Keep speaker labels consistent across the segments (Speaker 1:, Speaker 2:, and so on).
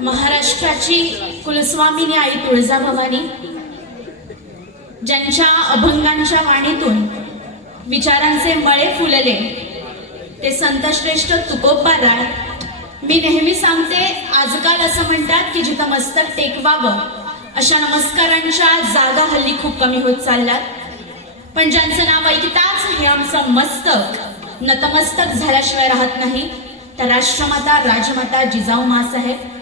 Speaker 1: महाराष्ट्राची कुलस्वामिनी आई तुळजाभवानी ज्यांच्या अभंगांच्या वाणीतून विचारांचे मळे फुलले ते संतश्रेष्ठ तुकोबाराय मी नेहमी सांगते आजकाल असं म्हणतात की जिथं मस्तक टेकवावं अशा नमस्कारांच्या जागा हल्ली खूप कमी होत चालल्यात. पण ज्यांचं नाव ऐकताच हे आमचं मस्तक नतमस्तक झाल्याशिवाय राहत नाही त्या राष्ट्रमाता राजमाता जिजाऊ मासाहेब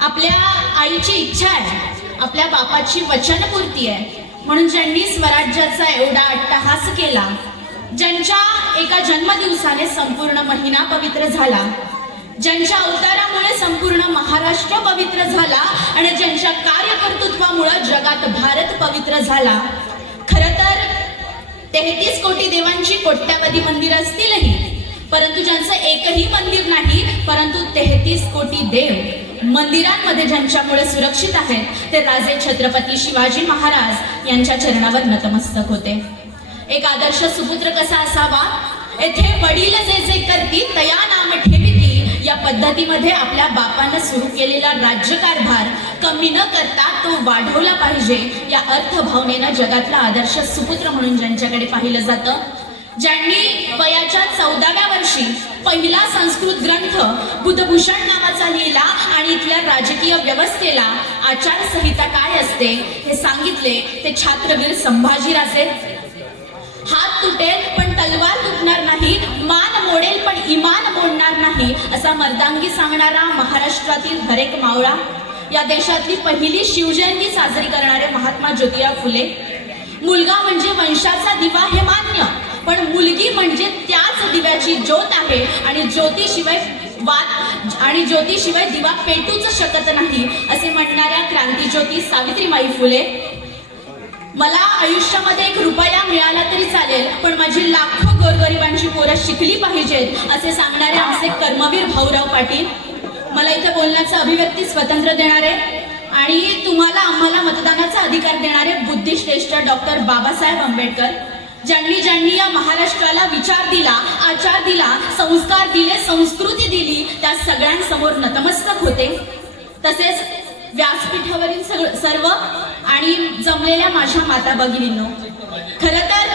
Speaker 1: आपल्या आईची इच्छा आहे. आपल्या बापाची वचनपूर्ती आहे. म्हणून ज्यांनी स्वराज्याचा एवढा अट्टहास केला ज्यांच्या एका जन्मदिवसाने संपूर्ण महिना पवित्र झाला ज्यांच्या अवतारामुळे संपूर्ण महाराष्ट्र पवित्र झाला आणि ज्यांच्या कार्यकर्तृत्वामुळे जगात भारत पवित्र झाला. खर तर तेहतीस कोटी देवांची कोट्यावधी मंदिर असतीलही परंतु ज्यांचं एकही मंदिर नाही परंतु तेहतीस कोटी देव. मंदिरांमध्ये ज्यांच्यामुळे सुरक्षित आहेत ते राजे छत्रपती शिवाजी महाराज यांच्या चरणावर नतमस्तक होते. एक आदर्श सुपुत्र कसा असावा? येथे वडील जे जे करतील तया नाम ठेविती या पद्धतीमध्ये आपल्या बापानं सुरू केलेला राज्यकारभार कमी न करता तो वाढवला पाहिजे या अर्थभावनेनं जगातला आदर्श सुपुत्र म्हणून ज्यांच्याकडे पाहिलं जातं ज्यांनी वयाच्या चौदाव्या वर्षी पहिला संस्कृत ग्रंथ बुधभूषण नावाचा लिहिला आणि इथल्या राजकीय व्यवस्थेला आचारसंहिता काय असते हे सांगितले ते छात्रवीर संभाजीराजे. हात तुटेल पण तलवार तुटणार नाही मान मोडेल पण इमान मोडणार नाही असा मर्दांगी सांगणारा महाराष्ट्रातील हरेक मावळा. या देशातली पहिली शिवजयंती साजरी करणारे महात्मा ज्योतिराव फुले. मुलगा म्हणजे वंशाचा दिवा हे मान्य. पण मुलगी म्हणजे त्याच दिव्याची ज्योत आहे. आणि ज्योतीशिवाय वाद आणि ज्योतीशिवाय दिवा पेटूच शकत नाही असे म्हणणाऱ्या क्रांतीज्योती सावित्रीबाई फुले. मला आयुष्यामध्ये एक रुपया मिळाला तरी चालेल पण माझी लाखो गोरगरिबांची पोरं शिकली पाहिजेत असे सांगणारे आमचे कर्मवीर भाऊराव पाटील. मला इथे बोलण्याचा अभिव्यक्ती स्वतंत्र देणारे आणि तुम्हाला आम्हाला मतदानाचा अधिकार देणारे बुद्धिश्रेष्ठ डॉक्टर बाबासाहेब आंबेडकर. ज्यांनी ज्यांनी या महाराष्ट्राला विचार दिला आचार दिला संस्कार दिले संस्कृती दिली त्या सगळ्यांसमोर नतमस्तक होते. तसेच व्यासपीठावरील सगळं- सर्व आणि जमलेल्या माझ्या माता भगिनींनो खर तर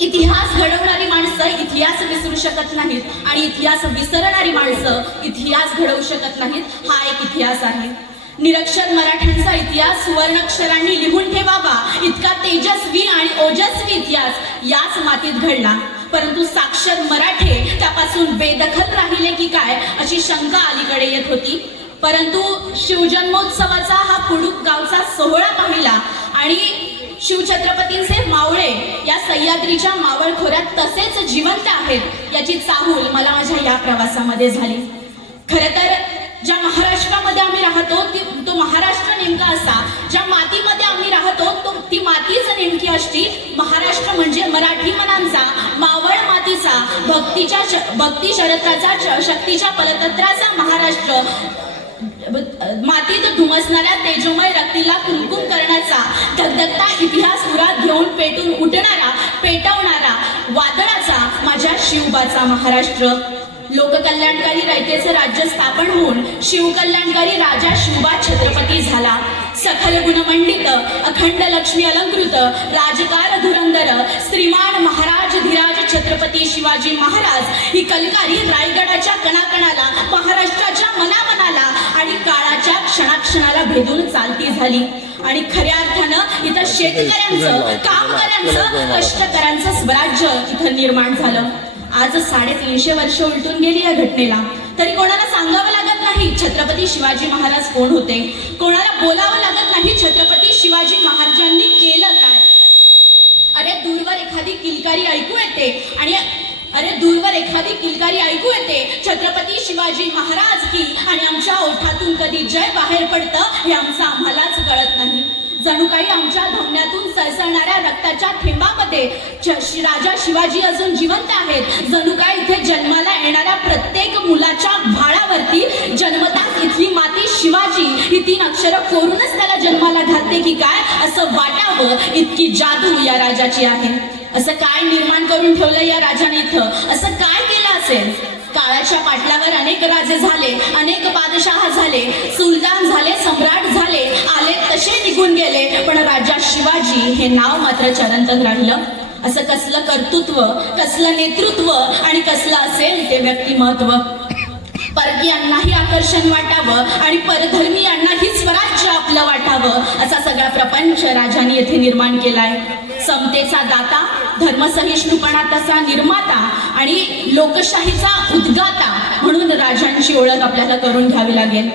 Speaker 1: इतिहास घडवणारी माणसं इतिहास विसरू शकत नाहीत आणि इतिहास विसरणारी माणसं इतिहास घडवू शकत नाहीत हा एक इतिहास आहे. निरक्षर मराठ्यांचा इतिहास सुवर्णक्षरांनी लिहून ठेवावा. इतका तेजस्वी आणि ओजस्वी इतिहास याच मातीत घडला. परंतु साक्षर मराठे त्यापासून बेदखल राहिले की काय अशी शंका अलीकडे येत होती. परंतु शिवजन्मोत्सवाचा हा कुडूक गावचा सोहळा पाहिला आणि शिवछत्रपतींचे मावळे या सह्याद्रीच्या मावळ खोऱ्यात तसेच जिवंत आहेत याची चाहूल मला माझ्या या प्रवासामध्ये झाली. खरं तर ज्या महाराष्ट्रामध्ये आम्ही राहतो ती तो महाराष्ट्र नेमका असा ज्या मातीमध्ये आम्ही राहतो तो ती मातीच नेमकी असती. महाराष्ट्र म्हणजे मराठी मनांचा मावळ मातीचा भक्तीच्या श- भक्ती शरत्राचा श- शक्तीच्या पलतत्राचा महाराष्ट्र. मातीत धुमसणाऱ्या तेजोमय रक्तीला कुमकुम करण्याचा धगधगता इतिहास उरात घेऊन पेटून उठणारा पेटवणारा वादळाचा माझ्या शिवबाचा महाराष्ट्र. लोककल्याणकारी रयतेचे राज्य स्थापन होऊन शिवकल्याणकारी राजा शिवबा छत्रपती झाला. सखल गुणमंडित अखंड लक्ष्मी अलंकृत राजकार धुरंदर श्रीमान महाराज धीराज छत्रपती शिवाजी महाराज ही कलकारी रायगडाच्या कणाकणाला महाराष्ट्राच्या मनामनाला आणि काळाच्या क्षणाक्षणाला भेदून चालती झाली. आणि खऱ्या अर्थानं इथं शेतकऱ्यांचं कामगारांचं कष्टकऱ्यांचं स्वराज्य इथं निर्माण झालं. आज साडेतीनशे वर्ष उलटून गेली या घटनेला. तरी कोणाला सांगावं लागत नाही छत्रपती शिवाजी महाराज कोण होते? कोणाला बोलावं लागत नाही छत्रपती शिवाजी महाराजांनी केलं काय? अरे दूरवर एखादी किलकारी ऐकू येते. आणि अरे दूरवर एखादी किलकारी ऐकू येते. छत्रपती शिवाजी महाराज की आणि आमच्या ओठातून कधी जय बाहेर पडतं हे आमचं आम्हालाच कळत नाही. जणू काही आमच्या धमन्यातून सळसळणाऱ्या रक्ताच्या थेंबामध्ये च- राजा शिवाजी अजून जिवंत आहेत. जणू काय इथे जन्माला येणाऱ्या प्रत्येक मुलाच्या भाळावरती जन्मतात इथली माती शिवाजी ही तीन अक्षरं कोरूनच त्याला जन्माला घालते की काय? असं वाटावं. इतकी जादू या राजाची आहे. असं काय निर्माण करून ठेवलं या राजाने इथं? असं काय केलं असेल? काळाच्या पाटलावर अनेक राजे झाले अनेक बादशाह झाले सुलतान झाले सम्राट झाले आले तसे निघून गेले. पण राजा शिवाजी हे नाव मात्र चरंतन राहिलं. असं कसलं कर्तृत्व कसलं नेतृत्व आणि कसलं असेल ते व्यक्तिमत्व? परकीयांनाही आकर्षण वाटावं आणि परधर्मीयांनाही स्वराज्य आपलं वाटावं असा सगळा प्रपंच राजाने येथे निर्माण केलाय. समतेचा दाता धर्मसहिष्णुपणा तसा निर्माता आणि लोकशाहीचा उद्गाता म्हणून राजांची ओळख आपल्याला करून घ्यावी लागेल.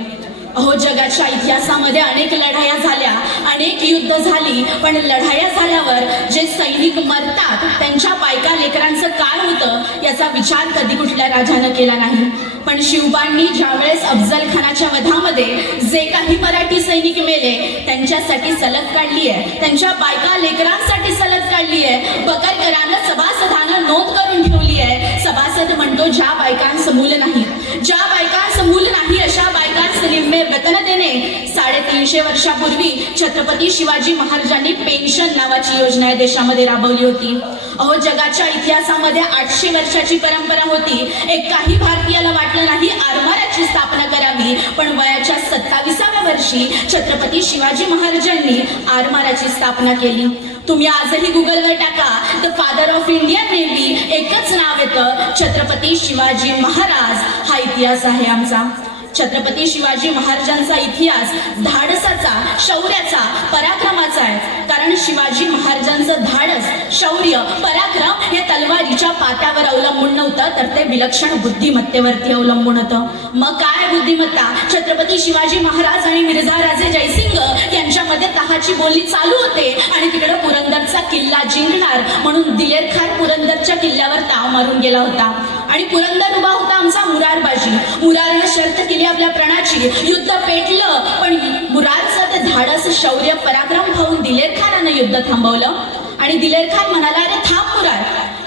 Speaker 1: अहो जगाच्या इतिहासामध्ये अनेक लढाया झाल्या अनेक युद्ध झाली पण लढाया झाल्यावर जे सैनिक मरतात त्यांच्या बायका लेकरांचं काय होतं याचा विचार कधी कुठल्या राजानं केला नाही. पण शिवबांनी ज्यावेळेस अफजल खानाच्या वधामध्ये जे काही मराठी सैनिक मेले त्यांच्यासाठी सलग काढली आहे. त्यांच्या बायका लेकरांसाठी सलग काढली आहे. बकरकरानं सभासदानं नोंद करून ठेवली आहे. सभासद म्हणतो ज्या बायकांचं मूल नाही ज्या बायकांस मूल नाही अशा बायकांस निम्मे वेतन देणे साडेतीनशे वर्षापूर्वी छत्रपती शिवाजी महाराजांनी पेन्शन नावाची योजना या देशामध्ये राबवली होती. अहो जगाच्या इतिहासामध्ये आठशे वर्षाची परंपरा होती. एक काही भारतीयाला वाटलं नाही आरमाराची स्थापना करावी पण वयाच्या सत्ताविसाव्या वर्षी छत्रपती शिवाजी महाराजांनी आरमाराची स्थापना केली. तुम्ही आजही गुगलवर टाका. The father of Indian navy एकच नाव येतं. छत्रपती शिवाजी महाराज. हा इतिहास आहे आमचा. छत्रपती शिवाजी महाराजांचा इतिहास धाडसाचा शौर्याचा पराक्रमाचा आहे. कारण शिवाजी महाराजांचं धाडस शौर्य पराक्रम हे तलवारीच्या पात्यावर अवलंबून नव्हतं तर ते विलक्षण बुद्धिमत्तेवरती अवलंबून होतं. मग काय बुद्धिमत्ता? छत्रपती शिवाजी महाराज आणि मिर्झा राजे जयसिंग यांच्यामध्ये तहाची बोली चालू होते आणि तिकडे पुरंदरचा किल्ला जिंकणार म्हणून दिलेरखार पुरंदरच्या किल्ल्यावर ताव मारून गेला होता. आणि पुरंदर उभा होता आमचा मुरारबाजी. मुरारनं शर्त केली आपल्या प्राणाची. युद्ध पेटलं पण मुरारचं ते धाडस शौर्य पराक्रम पाहून दिलेर खानानं युद्ध थांबवलं. आणि दिलेर खान म्हणाला अरे थांब मुरार.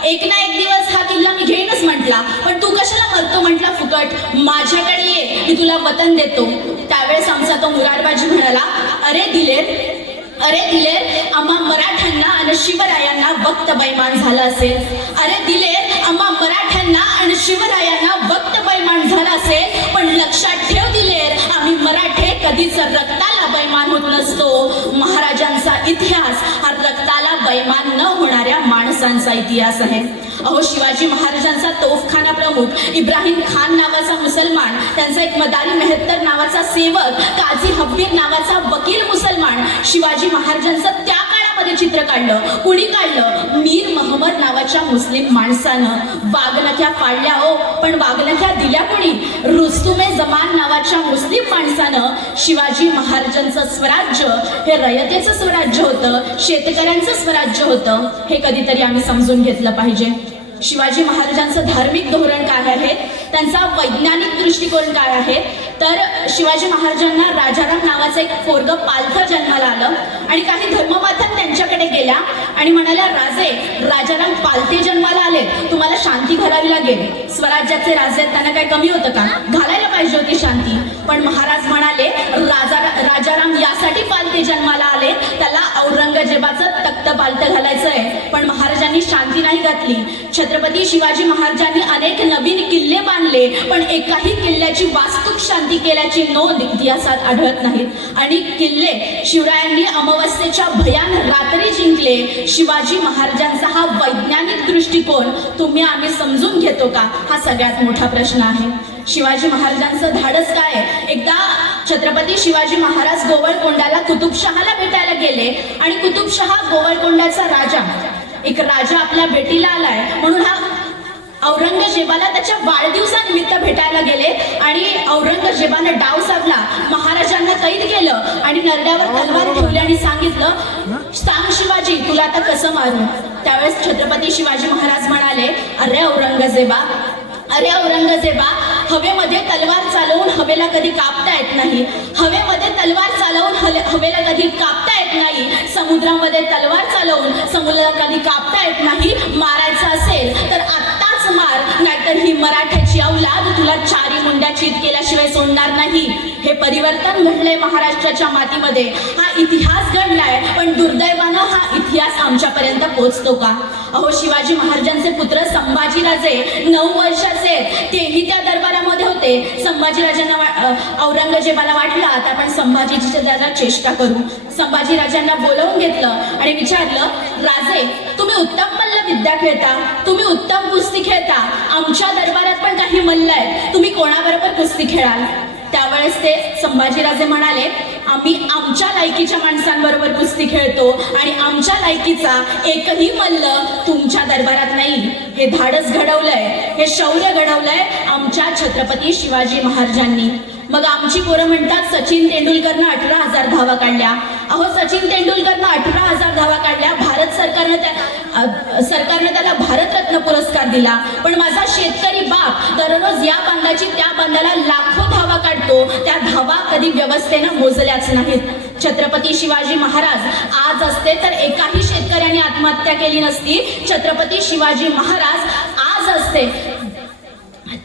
Speaker 1: एक ना एक दिवस हा किल्ला मी घेईनच म्हटला. पण तू कशाला मरतो? म्हटला फुकट. माझ्याकडे ये मी तुला वतन देतो. त्यावेळेस आमचा तो मुरारबाजी म्हणाला अरे दिलेर अरे दिलेर आम्हा मराठ्यांना आणि शिवरायांना वक्त बैमान झालं असेल. अरे दिलेर आम्हा मराठ्यांना आणि शिवरायांना वक्त बैमान झाला असेल पण लक्षात ठेव दिलेर आम्ही मराठे कधीच रक्ताला बैमान होत नसतो. महाराजांचा इतिहास हा रक्ताला बैमान न होणाऱ्या माणसांचा इतिहास आहे. अहो शिवाजी महाराजांचा तोफखाना प्रमुख इब्राहिम खान नावाचा मुसलमान त्यांचा एक मदारी मेहत्तर नावाचा सेवक काझी हब्बीर नावाचा वकील मुसलमान शिवाजी महाराजांचा त्या काळामध्ये चित्र काढलं कुणी काढलं? मीर महम्मद नावाच्या मुस्लिम माणसानं. वागलख्या पाडल्या हो पण वागलख्या दिल्या कुणी? रुस्तुमे जमान नावाच्या मुस्लिम माणसानं शिवाजी महाराजांचं स्वराज्य हे रयतेचं स्वराज्य होतं शेतकऱ्यांचं स्वराज्य होतं हे कधीतरी आम्ही समजून घेतलं पाहिजे. शिवाजी महाराजांचं धार्मिक धोरण काय आहे? त्यांचा वैज्ञानिक दृष्टिकोन काय आहे? तर शिवाजी महाराजांना राजाराम नावाचं एक पोरग पालथं जन्माला आलं. आणि काही धर्ममाता त्यांच्याकडे गेल्या आणि म्हणाल्या राजे राजाराम पालथे जन्माला आले. तुम्हाला शांती घालावी लागेल. स्वराज्याचे राजे आहेत, त्यांना काय कमी होतं का? घालायला पाहिजे होती शांती. पण महाराज म्हणाले राजा राजाराम यासाठी पालथे जन्माला आले. त्याला औरंगजेबाचं तख्त पालतं घालायचं आहे पण महाराजांनी शांती नाही घातली. छत्रपती शिवाजी महाराजांनी अनेक नवीन किल्ले बांधले पण एकाही किल्ल्याची वास्तूक शांती केल्याची नोंद इतिहासात आढळत नाहीत. आणि किल्ले शिवरायांनी अमावस्येच्या भयान रात्री जिंकले. शिवाजी महाराजांचा हा वैज्ञानिक दृष्टिकोन तुम्ही आम्ही समजून घेतो का? हा सगळ्यात मोठा प्रश्न आहे. शिवाजी महाराजांचं धाडस काय एकदा छत्रपती शिवाजी महाराज गोवळकोंडाला कुतुबशहाला भेटायला गेले आणि कुतुबशहा गोवळकोंडाचा राजा एक राजा आपल्या भेटीला आलाय. म्हणून हा औरंगजेबाला त्याच्या वाढदिवसानिमित्त भेटायला गेले आणि औरंगजेबानं डाव साधला. महाराजांना कैद केलं आणि नरड्यावर तलवार ठेवली आणि सांगितलं सांग शिवाजी तुला आता कसं मारू? त्यावेळेस छत्रपती शिवाजी महाराज म्हणाले अरे औरंगजेबा अरे औरंगजेबा हवेमध्ये तलवार चालवून हवेला कधी कापता येत नाही. हवेमध्ये तलवार चालवून हले- हवेला कधी कापता येत नाही. समुद्रामध्ये तलवार चालवून समुद्राला कधी कापता येत नाही. मारायचं असेल तर आत्ता मार नाहीतर ही मराठ्याची औलाद तुला चारी मुंड्या चित केल्याशिवाय सोडणार नाही. हे परिवर्तन घडलंय महाराष्ट्राच्या मातीमध्ये. हा इतिहास घडलाय पण दुर्दैवानं हा इतिहास आमच्यापर्यंत पोहोचतो का? अहो शिवाजी महाराजांचे पुत्र संभाजीराजे नऊ वर्षाचे तेही त्या दरबारामध्ये होते. संभाजीराजांना वा- औरंगजेबाला वाटलं आता आपण संभाजीची त्याला चेष्टा करू. संभाजीराजांना बोलवून घेतलं आणि विचारलं राजे तुम्ही उत्तम विद्या खेळता तुम्ही उत्तम कुस्ती खेळता आमच्या दरबारात पण काही मल्ल आहेत. तुम्ही कोणाबरोबर कुस्ती खेळाल? त्यावेळेस ते संभाजीराजे म्हणाले आम्ही आमच्या लायकीच्या माणसांबरोबर कुस्ती खेळतो आणि आमच्या लायकीचा एकही मल्ल तुमच्या दरबारात नाही. हे धाडस घडवलंय. हे शौर्य घडवलंय आमच्या छत्रपती शिवाजी महाराजांनी. मग आमची पोरं म्हणतात सचिन तेंडुलकरनं अठरा हजार धावा काढल्या. अहो सचिन तेंडुलकरनं अठरा हजार धावा काढल्या. भारत सरकारनं त्या सरकारनं त्याला भारतरत्न पुरस्कार दिला. पण माझा शेतकरी बाप दररोज या बांधाची त्या बांधाला लाखो धावा काढतो. त्या धावा कधी व्यवस्थेनं मोजल्याच नाहीत. छत्रपती शिवाजी महाराज आज असते तर एकाही शेतकऱ्याने आत्महत्या केली नसती. छत्रपती शिवाजी महाराज आज असते.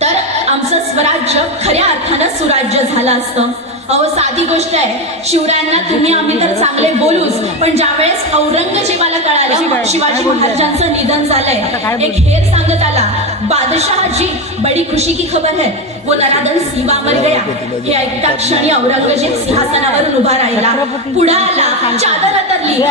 Speaker 1: तर आमचं स्वराज्य खऱ्या अर्थानं सुराज्य झालं असतं. अहो साधी गोष्ट आहे. शिवरायांना तुम्ही आम्ही तर चांगले बोलूच. पण ज्यावेळेस औरंगजेबाला कळालं शिवाजी महाराजांचं निधन झालंय एक हेर सांगत आला बादशाह जी बडी खुशी की खबर है? वो नराधन सीमा मर गया. हे ऐकता क्षणी औरंगजेब सिंहासनावरून उभा राहिला. पुढे आला चादर अतरली.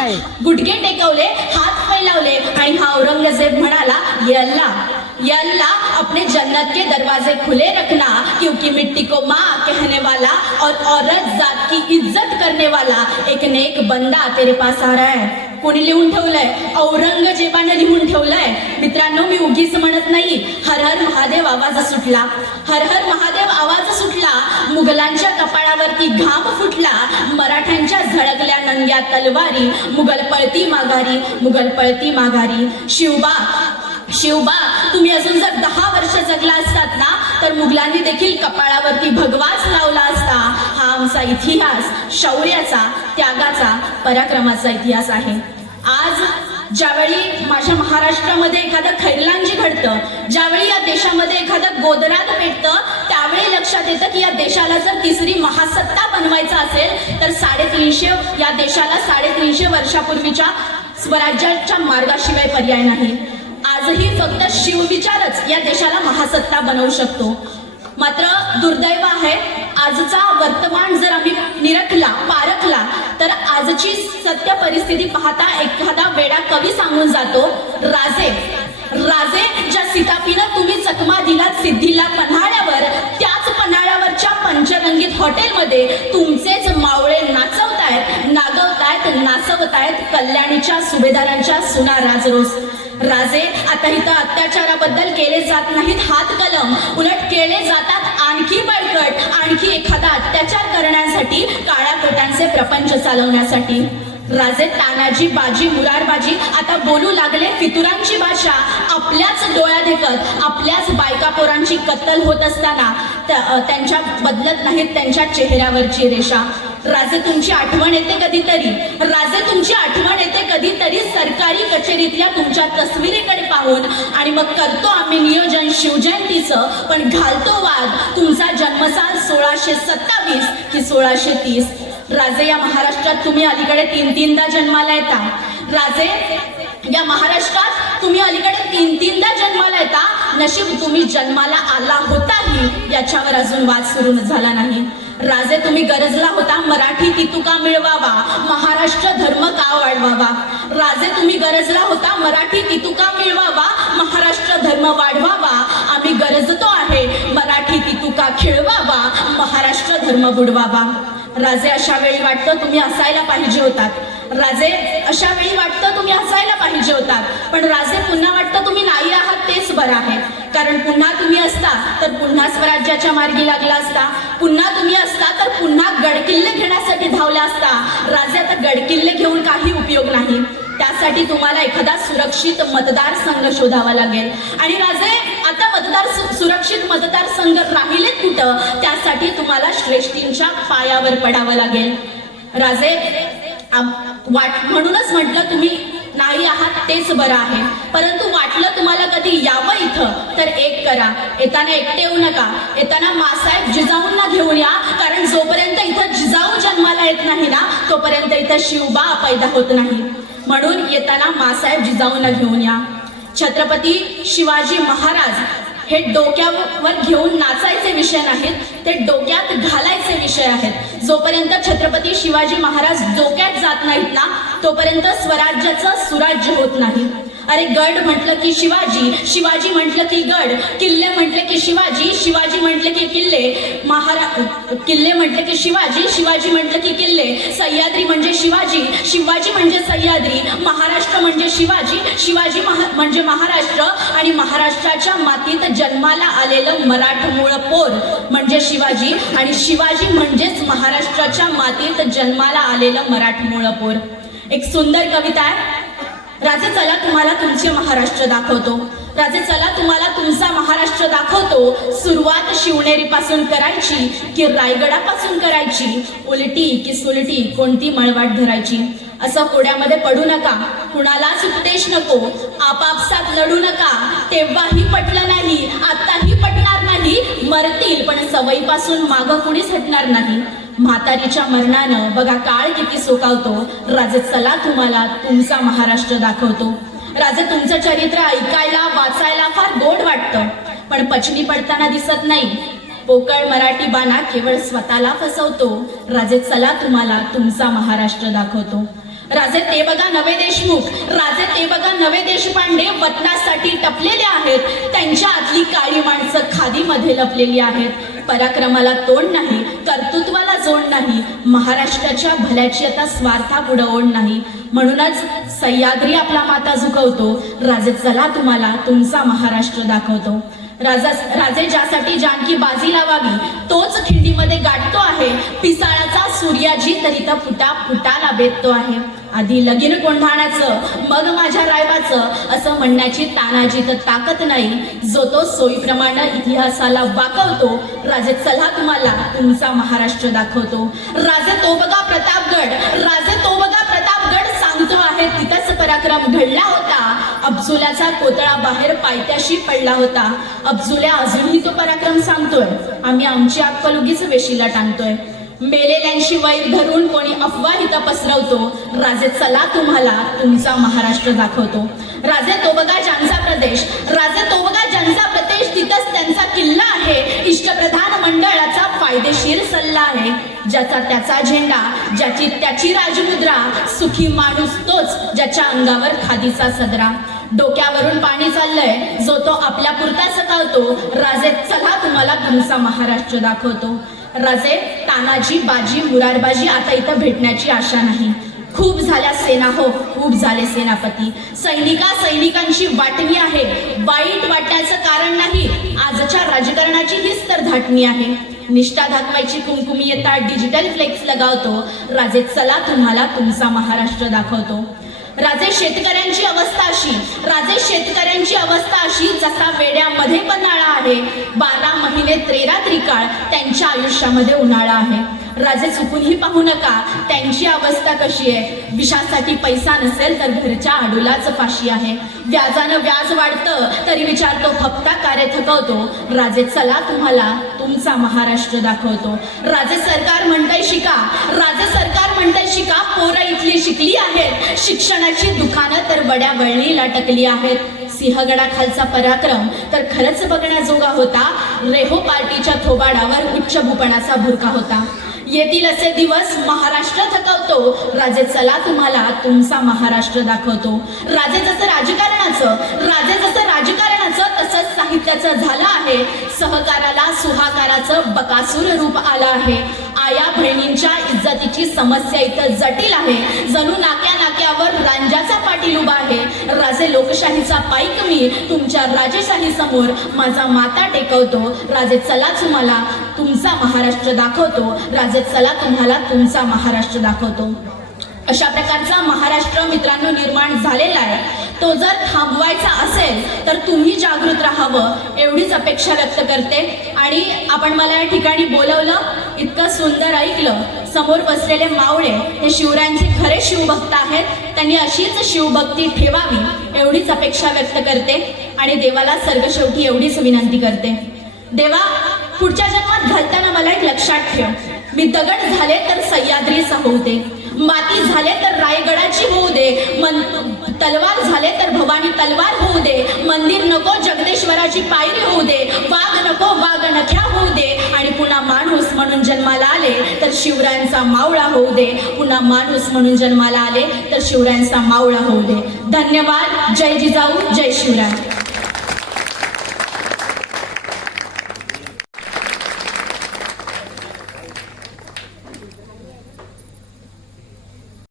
Speaker 1: गुडघे टेकवले हात फैलावले आणि हा औरंगजेब म्हणाला ये अल्लाह ये अल्लाह अपने जन्नत के दरवाजे खुले रखना क्योंकि मिट्टी को माँ कहने वाला और औरत जात की इज्जत करने वाला एक नेक बंदा तेरे पास आ रहा है। कोणी लिहून ठेवलंय? औरंगजेबाने लिहून ठेवलंय? मित्रांनो मी उगीच म्हणत नाही हर हर महादेव आवाज सुटला. हर हर महादेव आवाज सुटला मुघलांच्या कपाळावरती घाम फुटला मराठ्यांच्या झळकल्या नंग्या तलवारी मुघल पळती माघारी मुघल पळती माघारी. शिवबा शिवबा तुम्ही अजून जर दहा वर्ष जगला असतात ना तर मुघलांनी देखील कपाळावरती भगवाच लावला असता. हा आमचा इतिहास शौर्याचा त्यागाचा पराक्रमाचा इतिहास आहे. आज ज्यावेळी माझ्या महाराष्ट्रामध्ये एखादं खैरलांजी घडतं ज्यावेळी या देशामध्ये एखादं गोदरात भेटतं त्यावेळी लक्षात येतं की या देशाला जर तिसरी महासत्ता बनवायचं असेल तर साडेतीनशे या देशाला साडेतीनशे वर्षापूर्वीच्या स्वराज्याच्या मार्गाशिवाय पर्याय नाही. आजही फक्त शिवविचारच या देशाला महासत्ता बनवू शकतो. मात्र दुर्दैव आहे आजचा वर्तमान जर आम्ही निरखला पारखला तर आजची सत्य परिस्थिती पाहता एखादा वेडा कवी सांगून जातो राजे राजे ज्या सितापीनं तुम्ही चकमा दिलात सिद्धीला पन्हाळ्यावर त्याच पन्हाळ्यावरच्या पंचरंगीत हॉटेलमध्ये तुमचेच मावळे नाचवतायत नागवतायत नाचवतायत कल्याणीच्या सुभेदारांच्या सुना राजरोस. राजे आता इथं अत्याचाराबद्दल केले जात नाहीत हात कलम. उलट केले जातात आणखी बळकट आणखी एखादा अत्याचार करण्यासाठी काळ्या कोटांचे प्रपंच चालवण्यासाठी. राजे तानाजी बाजी मुरारबाजी आता बोलू लागले फितुरांची भाषा. आपल्याच डोळ्या देखत आपल्याच बायका पोरांची कत्तल होत असताना त्यांच्या बदलत नाहीत त्यांच्या चेहऱ्यावरची रेषा. राजे तुमची आठवण येते कधीतरी. राजे तुमची आठवण येते सरकारी तुमच्या तस्वीरेकडे पाहून आणि मग करतो आम्ही नियोजन शिवजयंतीचं पण घालतो वाद. तुमचा जन्मसाल सोळाशे सत्तावीस की सोळाशे तीस. राजे या महाराष्ट्रात तुम्ही अलीकडे तीन तीनदा जन्माला येता. राजे या महाराष्ट्रात तुम्ही अलीकडे तीन तीनदा जन्माला येता. नशीब तुम्ही जन्माला आला होताही. याच्यावर अजून वाद सुरू झाला नाही. राजे तुम्ही गरजला होता मराठी तितुका मिळवावा महाराष्ट्र धर्म का वाढवावा? राजे तुम्ही गरजला होता मराठी तितुका मिळवावा महाराष्ट्र धर्म वाढवावा आम्ही गरजतो आहे मराठी तितुका खेळवावा महाराष्ट्र धर्म बुडवावा. राजे अशा वेळी वाटतं तुम्ही असायला पाहिजे होतात. राजे अशा वेळी वाटतं तुम्ही असायला पाहिजे होतात. पण राजे पुन्हा वाटतं तुम्ही नाही आहात तेच बरं आहे. कारण पुन्हा तुम्ही असता तर पुन्हा स्वराज्याच्या मार्गी लागला असता. पुन्हा तुम्ही असता तर पुन्हा गडकिल्ले घेण्यासाठी धावला असता. राजे आता गडकिल्ले घेऊन काही उपयोग नाही. त्यासाठी तुम्हाला एखादा सुरक्षित मतदारसंघ शोधावा लागेल. आणि राजे आता मतदार सुरक्षित मतदारसंघ राहिलेत कुठं? त्यासाठी तुम्हाला श्रेष्ठींच्या पायावर पडावं लागेल. राजे वाट म्हणूनच म्हटलं तुम्ही नाही आहात तेच बरं आहे. परंतु वाटलं तुम्हाला कधी यावं इथं? तर एक करा. येताना एकटे येऊ नका. येताना मासाहेब जिजाऊंना घेऊन या. कारण जोपर्यंत इथं जिजाऊ जन्माला येत नाही ना तोपर्यंत इथं शिवबा पैदा होत नाही. म्हणून येताना मासाहेब जिजाऊंना घेऊन या. छत्रपती शिवाजी महाराज हे डोक्यावर घेऊन नाचायचे विषय नाहीत ते डोक्यात घालायचे विषय आहेत. जोपर्यंत छत्रपती शिवाजी महाराज डोक्यात जात नाहीत ना तोपर्यंत स्वराज्याचं सुराज्य होत नाही. अरे गड म्हटलं की शिवाजी शिवाजी म्हटलं की गड किल्ले म्हटले की शिवाजी शिवाजी म्हटले की किल्ले महारा किल्ले म्हटले की शिवाजी शिवाजी म्हटलं की किल्ले सह्याद्री म्हणजे शिवाजी शिवाजी म्हणजे सह्याद्री महाराष्ट्र म्हणजे शिवाजी शिवाजी महा म्हणजे महाराष्ट्र आणि महाराष्ट्राच्या मातीत जन्माला आलेलं मराठमोळ पोर म्हणजे शिवाजी आणि शिवाजी म्हणजेच महाराष्ट्राच्या मातीत जन्माला आलेलं मराठमोळ पोर. एक सुंदर कविता आहे. राजे चला तुम्हाला तुमचे महाराष्ट्र दाखवतो. राजे चला तुम्हाला तुमचा महाराष्ट्र दाखवतो. सुरुवात शिवनेरी पासून करायची की रायगडापासून करायची. उलटी की सुलटी कोणती मळवाट धरायची? असं कोड्यामध्ये पडू नका. कुणालाच उपदेश नको. आपापसात लढू नका. तेव्हाही पटलं नाही आताही पटणार नाही. मरतील पण सवयीपासून मागं कुणीच हटणार नाही. म्हातारीच्या मरणानं बघा काळ किती सोकावतो राजे चला तुम्हाला तुमचा महाराष्ट्र दाखवतो. राजे तुमचं चरित्र ऐकायला वाचायला फार गोड वाटतं. पण पचनी पडताना दिसत नाही. पोकळ मराठी बाणा केवळ स्वतःला फसवतो. राजे चला तुम्हाला तुमचा महाराष्ट्र दाखवतो. राजे ते बघा नवे देशमुख. राजे ते बघा नवे देशपांडे वतनासाठी टपलेले आहेत. त्यांच्या आतली काळी माणसं खादीमध्ये लपलेली आहेत. पराक्रमाला तोंड नाही कर्तृत्वाला जोड नाही महाराष्ट्राच्या भल्याची आता स्वार्था ओढ नाही. म्हणूनच सह्याद्री आपला माता झुकवतो. राजे चला तुम्हाला तुमचा महाराष्ट्र दाखवतो. राजा राजे ज्यासाठी जानकी बाजी लावावी तोच खिंडीमध्ये गाठतो आहे. पिसाळाचा सूर्याजी तरी तर फुटा फुटाला बेततो आहे. आधी लगीन कोंढाण्याचं मग माझ्या रायबाचं असं म्हणण्याची तानाजी तर ताकद नाही. जो तो सोयीप्रमाणे इतिहासाला वाकवतो राजे चला तुम्हाला तुमचा महाराष्ट्र दाखवतो. राजे तो बघा प्रतापगड राजे तो बघा प्रतापगड सांगतो आहे पराक्रम घडला होता. अब्जुल्याचा कोतळा बाहेर पायथ्याशी पडला होता. अब्जुल्या अजूनही तो पराक्रम सांगतोय. आम्ही आमची अक्कल उगीच वेशीला टांगतोय. मेलेल्यांशी वैर धरून कोणी अफवा इथं पसरवतो राजे चला तुम्हाला तुमचा महाराष्ट्र दाखवतो. राजे तो बघा ज्यांचा प्रदेश. राजे तो बघा ज्यांचा प्रदेश तिथंच त्यांचा किल्ला आहे. इष्टप्रधान मंडळाचा फायदेशीर सल्ला आहे ज्याचा त्याचा झेंडा ज्याची त्याची राजमुद्रा सुखी माणूस तोच ज्याच्या अंगावर खादीचा सदरा. डोक्यावरून पाणी चाललंय जो तो आपल्या पुरता सकावतो राजे चला तुम्हाला तुमचा महाराष्ट्र दाखवतो. राजे तानाजी बाजी मुरारबाजी आता इथं भेटण्याची आशा नाही. खूप झाल्या सेना हो खूप झाले सेनापती. सैनिका सैनिकांची वाटणी आहे. वाईट वाटण्याचं कारण नाही. आजच्या राजकारणाची हीच तर धाटणी आहे. निष्ठा दाखवायची कुमकुमी येता डिजिटल फ्लेक्स लगावतो. राजे चला तुम्हाला तुमचा महाराष्ट्र दाखवतो. राजे शेतकऱ्यांची अवस्था अशी. राजे शेतकऱ्यांची अवस्था अशी जसा वेड्यामध्ये पन्हाळा आहे. बारा महिने त्रेरा त्रिकाळ त्यांच्या आयुष्यामध्ये उन्हाळा आहे. राजे चुकूनही पाहू नका. त्यांची अवस्था कशी आहे? विषासाठी पैसा नसेल तर घरच्या आडूलाच फाशी आहे. व्याजानं व्याज वाढतं तरी विचारतो हप्ता कार्य थकवतो. राजे चला तुम्हाला तुमचा महाराष्ट्र दाखवतो. राजे सरकार म्हणताय शिका. राजे सरकार म्हणताय शिका. पोरं इथली शिकली आहेत. शिक्षणाची दुकानं तर बड्या वळणीला टकली आहेत. सिंहगडाखालचा पराक्रम तर खरंच बघण्याजोगा होता. रेहो पार्टीच्या थोबाडावर उच्च भूपणाचा भुरका होता. येतील असे दिवस महाराष्ट्र थकवतो. राजे चला तुम्हाला तुमचा महाराष्ट्र दाखवतो. राजे जसं राजकारणाचं राजे जसं राजकारणाचं तसंच साहित्याचं झालं आहे. सहकाराला सुहाकाराचं बकासूर रूप आलं आहे. आया बहिणींच्या इज्जतीची समस्या इथं जटिल आहे. जणू नाक्या नाक्यावर रांजाचा पाटील उभा आहे राजेशाहीचा पाईक मी तुमच्या राजेशाही समोर माझा माता टेकवतो. राजे चला तुम्हाला तुमचा महाराष्ट्र दाखवतो. राजे चला तुम्हाला तुमचा महाराष्ट्र दाखवतो. अशा प्रकारचा महाराष्ट्र मित्रांनो निर्माण झालेला आहे. तो जर थांबवायचा असेल तर तुम्ही जागृत राहावं एवढीच अपेक्षा व्यक्त करते. आणि आपण मला या ठिकाणी बोलवलं इतकं सुंदर ऐकलं. समोर बसलेले मावळे हे शिवरायांचे खरे शिवभक्त आहेत. त्यांनी अशीच शिवभक्ती ठेवावी एवढीच अपेक्षा व्यक्त करते आणि देवाला सर्वशेवटी एवढीच विनंती करते. देवा पुढच्या जन्मात घालताना मला एक लक्षात ठेव. मी दगड झाले तर सह्याद्रीचा होऊ दे. माती झाले तर रायगडाची होऊ दे. मन तलवार झाले तर भवानी तलवार होऊ दे. मंदिर नको जगदेश्वराची पायरी होऊ दे. वाघ नको वाघ नख्या होऊ दे. आणि पुन्हा माणूस म्हणून जन्माला आले तर शिवरायांचा मावळा होऊ दे. पुन्हा माणूस म्हणून जन्माला आले तर शिवरायांचा मावळा होऊ दे. धन्यवाद. जय जिजाऊ जय शिवराय.